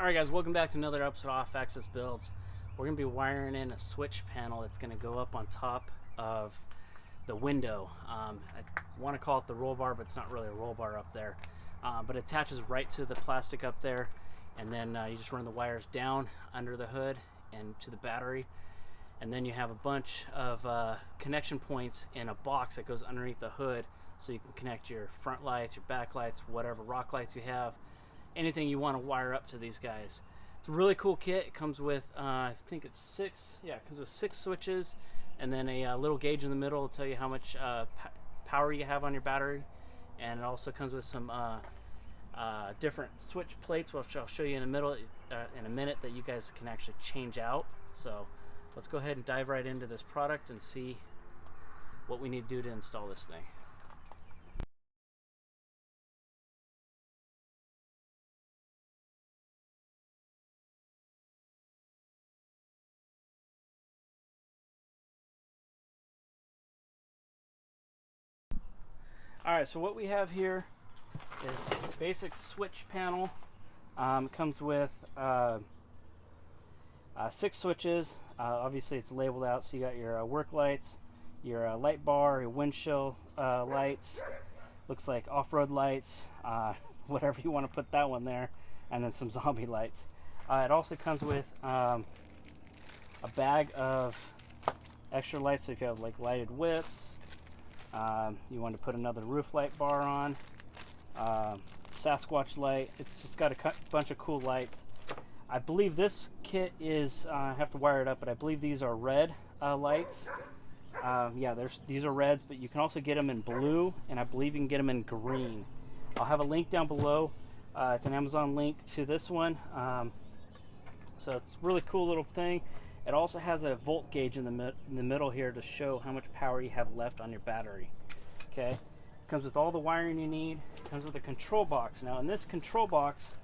Alright guys, welcome back to another episode of Off Axis Builds. We're going to be wiring in a switch panel that's going to go up on top of the window. I want to call it the roll bar, but it's not really a roll bar up there. But it attaches right to the plastic up there, and then you just run the wires down under the hood and to the battery. And then you have a bunch of connection points in a box that goes underneath the hood, so you can connect your front lights, your back lights, whatever rock lights you have, anything you want to wire up to these guys. It's a really cool kit. It comes with I think it's it comes with 6 switches, and then a little gauge in the middle to tell you how much power you have on your battery. And it also comes with some different switch plates, which I'll show you in a minute, that you guys can actually change out. So let's go ahead and dive right into this product and see what we need to do to install this thing. Alright, so what we have here is a basic switch panel. It comes with 6 switches. Obviously it's labeled out, so you got your work lights, your light bar, your windshield lights, looks like off-road lights, whatever you want to put that one there, and then some zombie lights. It also comes with a bag of extra lights, so if you have like lighted whips, you want to put another roof light bar on, Sasquatch light. It's just got a bunch of cool lights. I believe this kit is, I have to wire it up, but I believe these are red lights. Yeah, these are reds, but you can also get them in blue, and I believe you can get them in green. I'll have a link down below. It's an Amazon link to this one. So it's a really cool little thing. It also has a volt gauge in the middle here to show how much power you have left on your battery. Okay, comes with all the wiring you need. Comes with a control box. Now in this control box,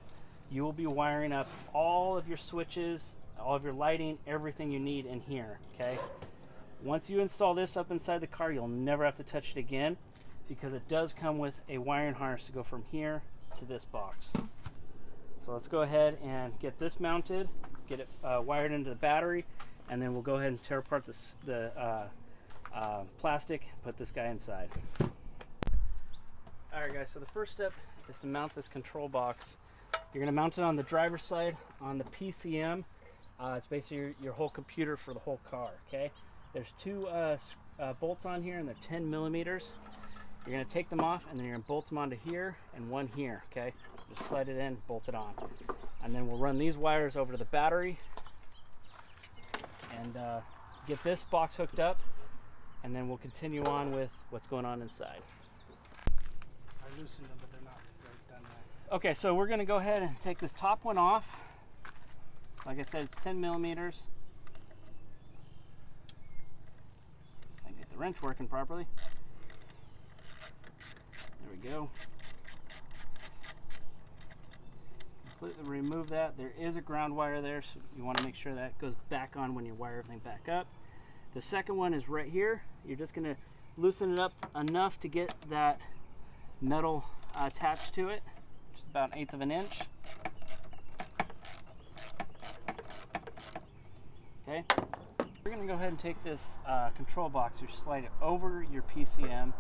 you will be wiring up all of your switches, all of your lighting, everything you need in here. Okay, once you install this up inside the car, you'll never have to touch it again, because it does come with a wiring harness to go from here to this box. So let's go ahead and get this mounted, get it wired into the battery, and then we'll go ahead and tear apart the plastic, put this guy inside. Alright guys, so the first step is to mount this control box. You're going to mount it on the driver's side on the PCM. It's basically your whole computer for the whole car. Okay, there's 2 bolts on here, and they're 10 millimeters. You're going to take them off, and then you're going to bolt them onto here and one here. Okay, just slide it in, bolt it on, and then we'll run these wires over to the battery and get this box hooked up, and then we'll continue on with what's going on inside. I loosened them, but they're not right done yet. Okay, so we're going to go ahead and take this top one off. Like I said, it's 10 millimeters. I get the wrench working properly. There we go. Completely remove that. There is a ground wire there, so you want to make sure that goes back on when you wire everything back up. The second one is right here. You're just going to loosen it up enough to get that metal attached to it, which is about 1/8 of an inch. Okay, we're going to go ahead and take this control box, you slide it over your PCM.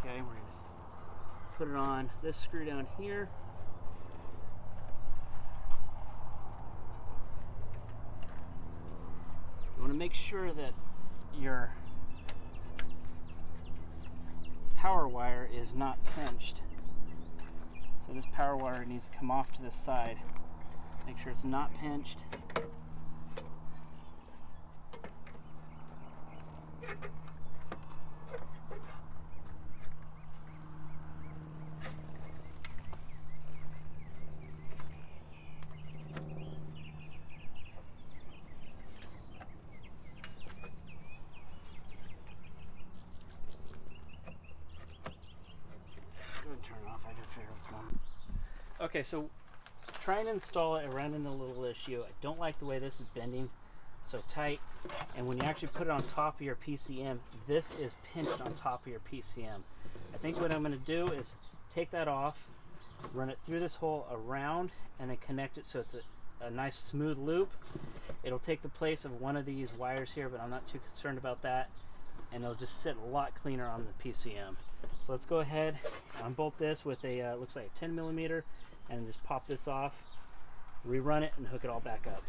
Okay, we're going to put it on this screw down here. You want to make sure that your power wire is not pinched. So this power wire needs to come off to this side. Make sure it's not pinched. Turn it off. I gotta figure out what's going on. Okay, so trying to install it, I ran into a little issue. I don't like the way this is bending so tight, and when you actually put it on top of your PCM, this is pinched on top of your PCM. I think what I'm going to do is take that off, run it through this hole around and then connect it so it's a nice smooth loop. It'll take the place of one of these wires here, but I'm not too concerned about that, and it'll just sit a lot cleaner on the PCM. So let's go ahead and unbolt this with a looks like a 10mm, and just pop this off, rerun it, and hook it all back up.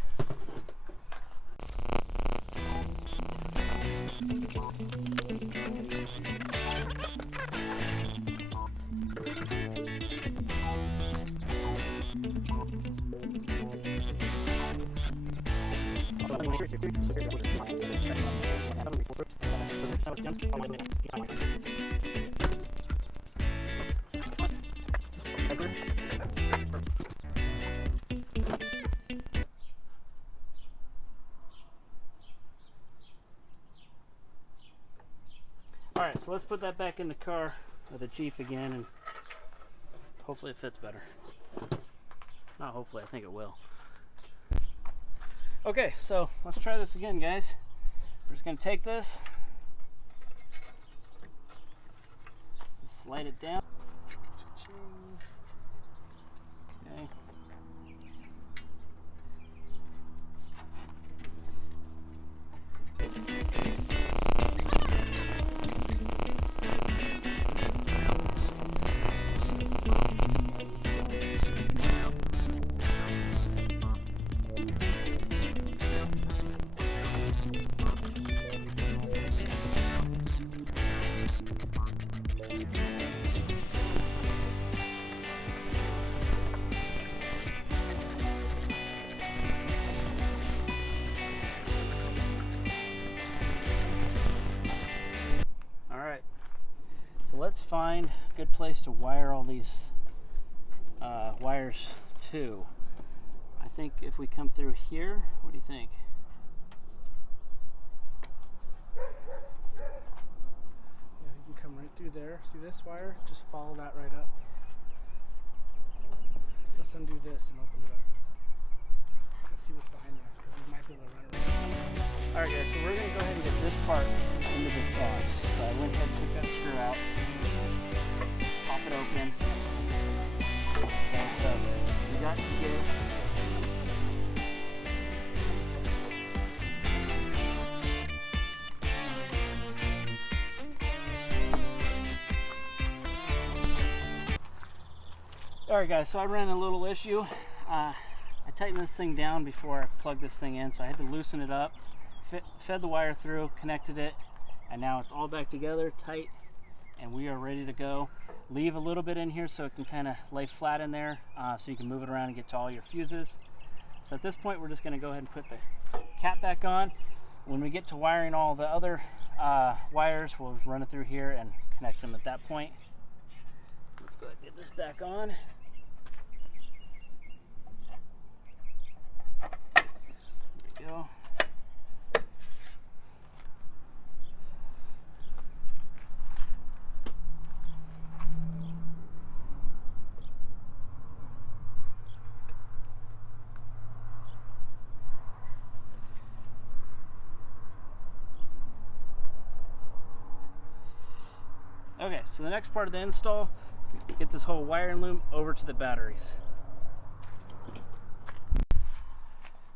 Alright, so let's put that back in the car with the Jeep again, and hopefully it fits better. Not hopefully, I think it will. Okay, so let's try this again, guys. We're just going to take this, slide it down. Okay. So let's find a good place to wire all these wires to. I think if we come through here, what do you think? Yeah, you can come right through there. See this wire? Just follow that right up. Let's undo this and open it up. Let's see what's behind there. We might be able to run it right. Alright guys, so we're going to go ahead and get this part into this box. So I went ahead and took that screw out. Pop it open. Okay, so we got to get Alright guys, so I ran a little issue. I tightened this thing down before I plugged this thing in, so I had to loosen it up, fed the wire through, connected it, and now it's all back together, tight, and we are ready to go. Leave a little bit in here so it can kind of lay flat in there, so you can move it around and get to all your fuses. So at this point, we're just going to go ahead and put the cap back on. When we get to wiring all the other wires, we'll run it through here and connect them at that point. Let's go ahead and get this back on. There we go. Okay, so the next part of the install, get this whole wiring loom over to the batteries.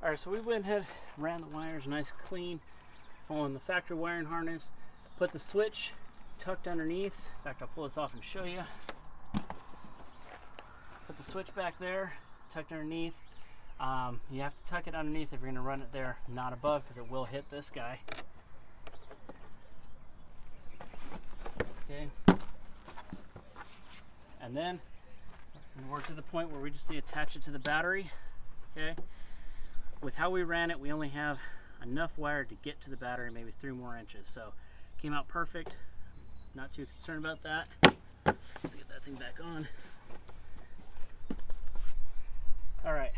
Alright, so we went ahead, ran the wires nice clean, following the factory wiring harness, put the switch tucked underneath. In fact, I'll pull this off and show you. Put the switch back there, tucked underneath. You have to tuck it underneath if you're going to run it there, not above, because it will hit this guy. Okay, and then we're to the point where we just need to attach it to the battery. Okay, with how we ran it, we only have enough wire to get to the battery, maybe 3 more inches. So came out perfect. Not too concerned about that. Let's get that thing back on. All right.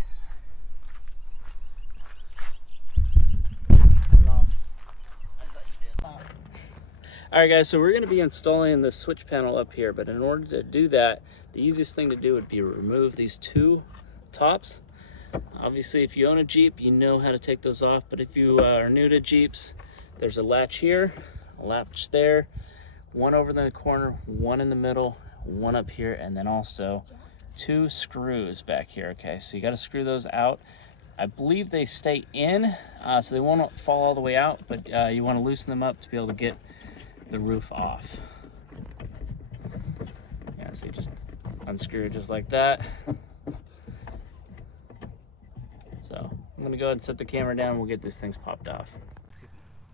Alright guys, so we're going to be installing the switch panel up here, but in order to do that, the easiest thing to do would be remove these 2 tops. Obviously, if you own a Jeep, you know how to take those off, but if you are new to Jeeps, there's a latch here, a latch there, 1 over in the corner, 1 in the middle, 1 up here, and then also 2 screws back here. Okay, so you got to screw those out. I believe they stay in, so they won't fall all the way out, but you want to loosen them up to be able to get the roof off. Yeah, so you just unscrew it just like that. So I'm gonna go ahead and set the camera down and we'll get these things popped off.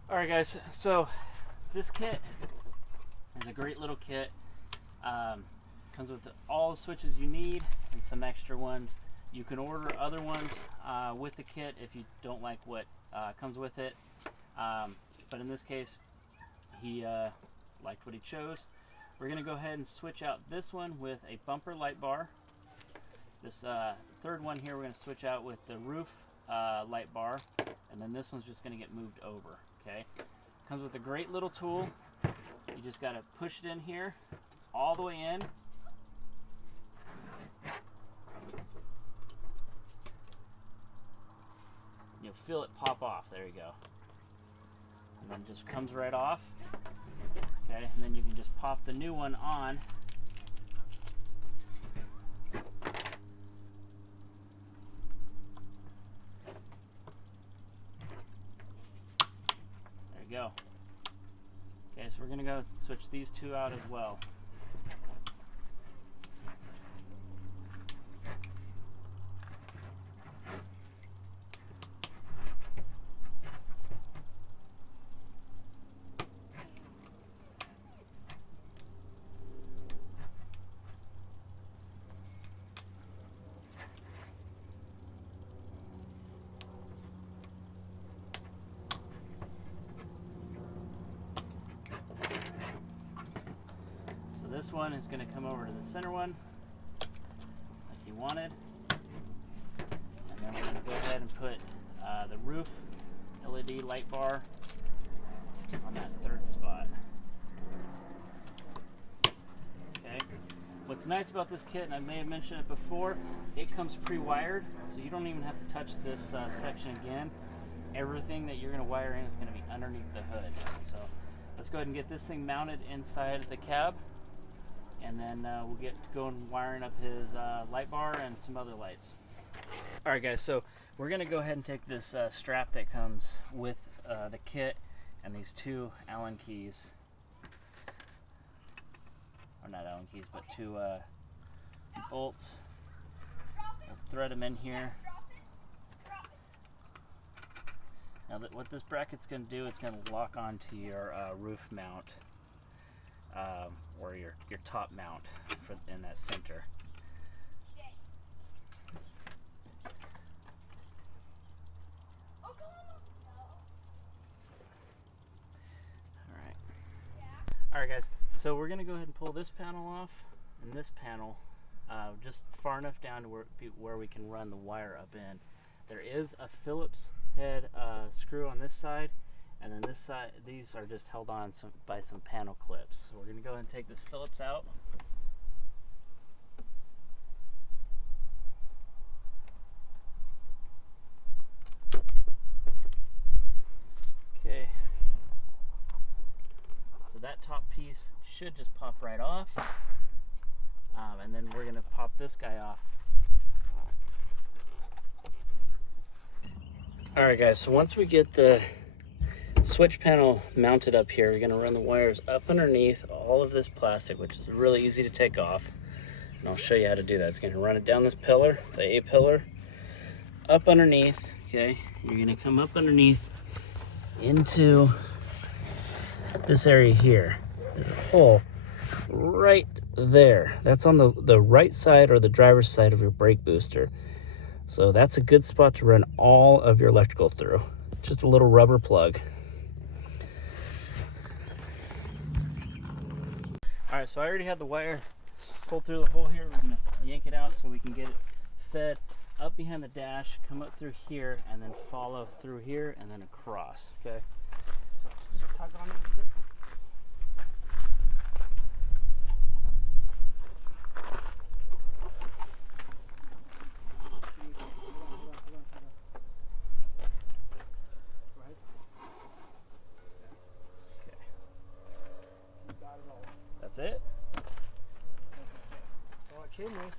All right guys, so this kit is a great little kit. Comes with all the switches you need and some extra ones. You can order other ones with the kit if you don't like what comes with it. But in this case, he liked what he chose. We're gonna go ahead and switch out this one with a bumper light bar. This third one here, we're going to switch out with the roof light bar, and then this one's just going to get moved over. Okay, comes with a great little tool. You just got to push it in here, all the way in. You'll feel it pop off. There you go. And then it just comes right off. Okay, and then you can just pop the new one on. Go. Okay, so we're gonna go switch these 2 out as well. This one is going to come over to the center one, like you wanted. And then we're going to go ahead and put the roof LED light bar on that 3rd spot. Okay. What's nice about this kit, and I may have mentioned it before, it comes pre-wired, so you don't even have to touch this section again. Everything that you're going to wire in is going to be underneath the hood. So let's go ahead and get this thing mounted inside the cab. And then we'll get going wiring up his light bar and some other lights. All right guys, so we're gonna go ahead and take this strap that comes with the kit and these 2 Allen keys, or not Allen keys, but 2 bolts. We'll thread them in here. Now what this bracket's gonna do, it's gonna lock onto your roof mount. Or your top mount in that center. Alright guys, so we're going to go ahead and pull this panel off and this panel just far enough down to where we can run the wire up in. There is a Phillips head screw on this side, and then this side, these are just held on by some panel clips. So we're going to go ahead and take this Phillips out. Okay. So that top piece should just pop right off. And then we're going to pop this guy off. Alright guys, so once we get the switch panel mounted up here, we're going to run the wires up underneath all of this plastic, which is really easy to take off. And I'll show you how to do that. It's going to run it down this pillar, the A pillar, up underneath. Okay, you're going to come up underneath into this area here. There's a hole right there. That's on the right side, or the driver's side of your brake booster. So that's a good spot to run all of your electrical through. Just a little rubber plug. All right, so I already had the wire pulled through the hole here. We're gonna yank it out so we can get it fed up behind the dash, come up through here, and then follow through here and then across, okay? So just tug on it a little bit. That's it? That's all it came with.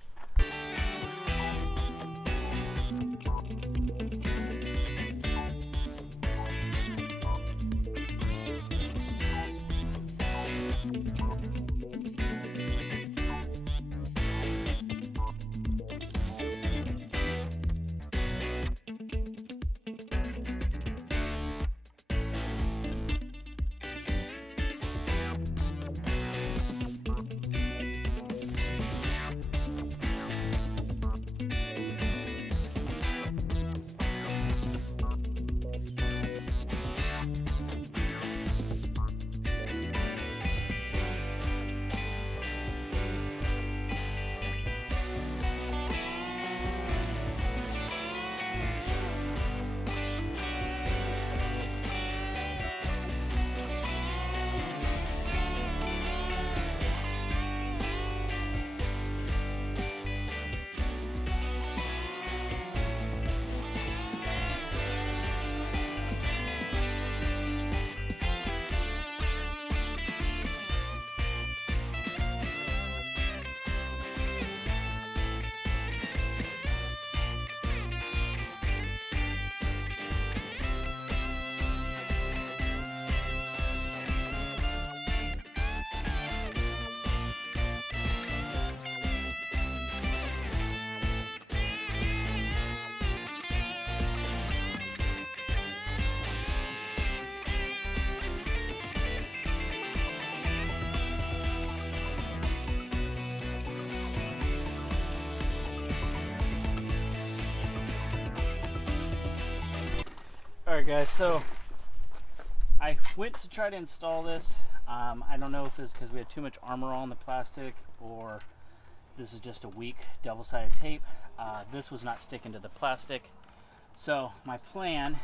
Alright guys, so I went to try to install this. I don't know if it's because we had too much armor on the plastic or this is just a weak double-sided tape. This was not sticking to the plastic. So my plan,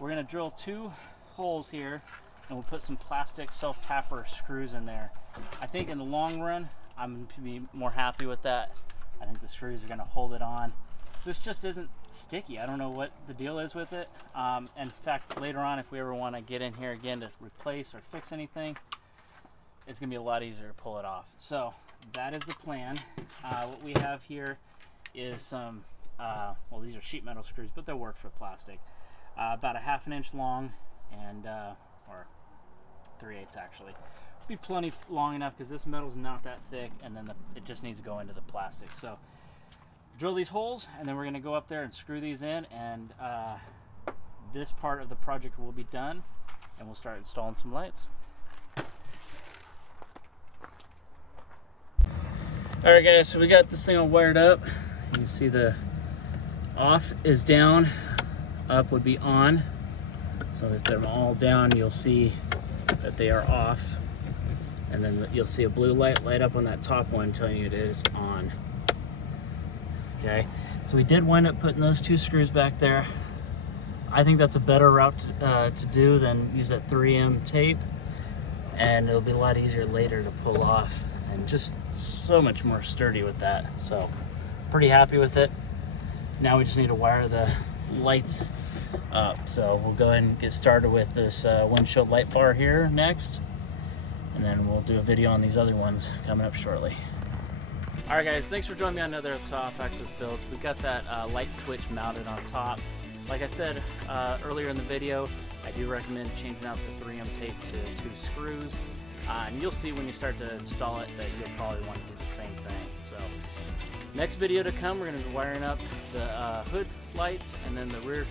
we're going to drill 2 holes here and we'll put some plastic self-tapper screws in there. I think in the long run, I'm going to be more happy with that. I think the screws are going to hold it on. This just isn't sticky. I don't know what the deal is with it. In fact, later on, if we ever want to get in here again to replace or fix anything, it's going to be a lot easier to pull it off. So that is the plan. What we have here is some, well, these are sheet metal screws, but they'll work for plastic. About a 1/2 inch long and, or 3/8 actually. Be plenty long enough because this metal's not that thick, and then it just needs to go into the plastic. So drill these holes, and then we're going to go up there and screw these in, and this part of the project will be done, and we'll start installing some lights. Alright guys, so we got this thing all wired up. You can see the off is down, up would be on. So if they're all down, you'll see that they are off. And then you'll see a blue light up on that top one telling you it is on. Okay, so we did wind up putting those 2 screws back there. I think that's a better route to do than use that 3M tape, and it'll be a lot easier later to pull off and just so much more sturdy with that. So pretty happy with it. Now we just need to wire the lights up. So we'll go ahead and get started with this windshield light bar here next, and then we'll do a video on these other ones coming up shortly. Alright guys, thanks for joining me on another episode of Access Builds. We've got that light switch mounted on top. Like I said earlier in the video, I do recommend changing out the 3M tape to 2 screws. And you'll see when you start to install it that you'll probably want to do the same thing. So next video to come, we're going to be wiring up the hood lights, and then the rear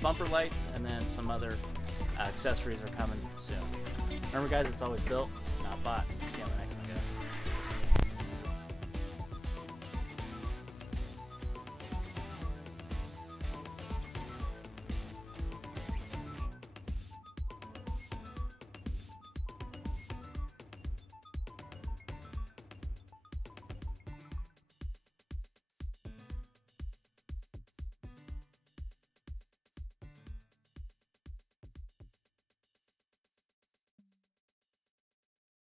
bumper lights, and then some other accessories are coming soon. Remember guys, it's always built, not bought. See you on the next one guys.